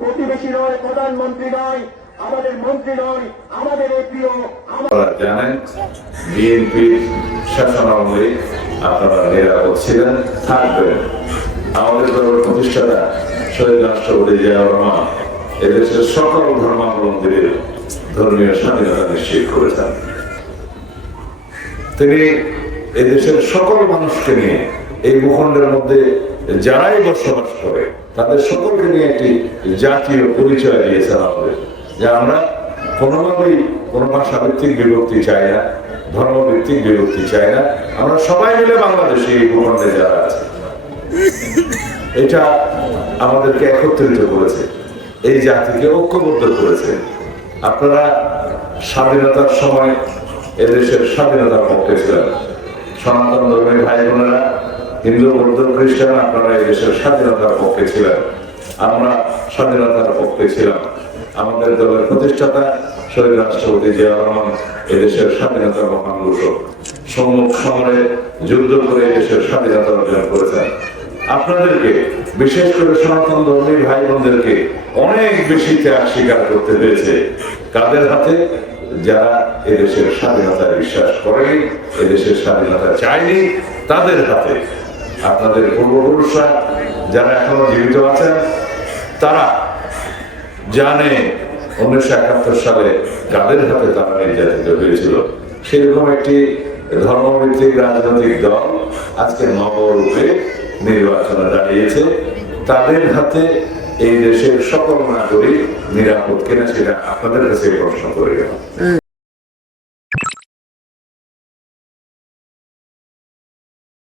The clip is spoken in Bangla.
প্রতিবেশী নয়, প্রধানমন্ত্রী নয়, আমাদের মন্ত্রী নয়, আমাদের প্রিয় জানেন বিএনপির শাসনামলে আপনারা নিরাপদ ছিলেন, থাকবেন। আমাদের দলের প্রতিষ্ঠাতা শহীদ রাষ্ট্রপতি জিয়াউর রহমান এদেশের সকল ধর্মাবলম্বীদের ধর্মীয় স্বাধীনতা নিশ্চিত করেছেন। তিনি এদেশের সকল মানুষকে নিয়ে এই ভূখণ্ডের মধ্যে যারাই বসবাস করে তাদের সকলকে নিয়ে একটি জাতীয় পরিচয় দিয়েছেন আমাদের, যে আমরা কোনোভাবেই কোনো ভাষাভিত্তিক বিভক্তি চাই না, ধর্মভিত্তিক বিভক্তি চাই না। আমরা সবাই মিলে বাংলাদেশে এই ভূখণ্ডে যারা আছে, এটা আমাদেরকে একত্রিত করেছে, এই জাতিকে ঐক্যবদ্ধ করেছে। আপনারা স্বাধীনতার সময় এদেশের স্বাধীনতার পক্ষে ছিলেন। সনাতন ধর্মের ভাই বোনেরা, হিন্দু, বৌদ্ধ, খ্রিস্টান, আপনারা এই দেশের স্বাধীনতার পক্ষে ছিলেন। আমরা স্বাধীনতার পক্ষে ছিলাম। আমাদের দলের প্রতিষ্ঠাতা শহীদ রাষ্ট্রপতি জিয়াউর রহমান এদেশের স্বাধীনতার মহান ঘোষক, সম্মুখ সমরে যুদ্ধ করে এদেশের স্বাধীনতা অর্জন করেছেন। আপনাদেরকে, বিশেষ করে সনাতন ধর্মী ভাই বোনদেরকে অনেক বেশি ত্যাগ স্বীকার করতে হয়েছে। কাদের হাতে? যারা এদেশের স্বাধীনতায় বিশ্বাস করেনি, এদেশের স্বাধীনতা চায়নি, তাদের হাতে। আপনাদের পূর্বপুরুষরা যারা এখনো জীবিত আছেন তারা জানে 1971 সালে কাদের হাতে তারা নির্যাতিত হয়েছিল। সেরকম একটি ধর্মভিত্তিক রাজনৈতিক দল আজকে নবরূপে নির্বাচনে দাঁড়িয়েছে। তাদের হাতে এই দেশের সকল নাগরিক নিরাপদ কিনা সেটা আপনাদের কাছে প্রশ্ন করে গেল।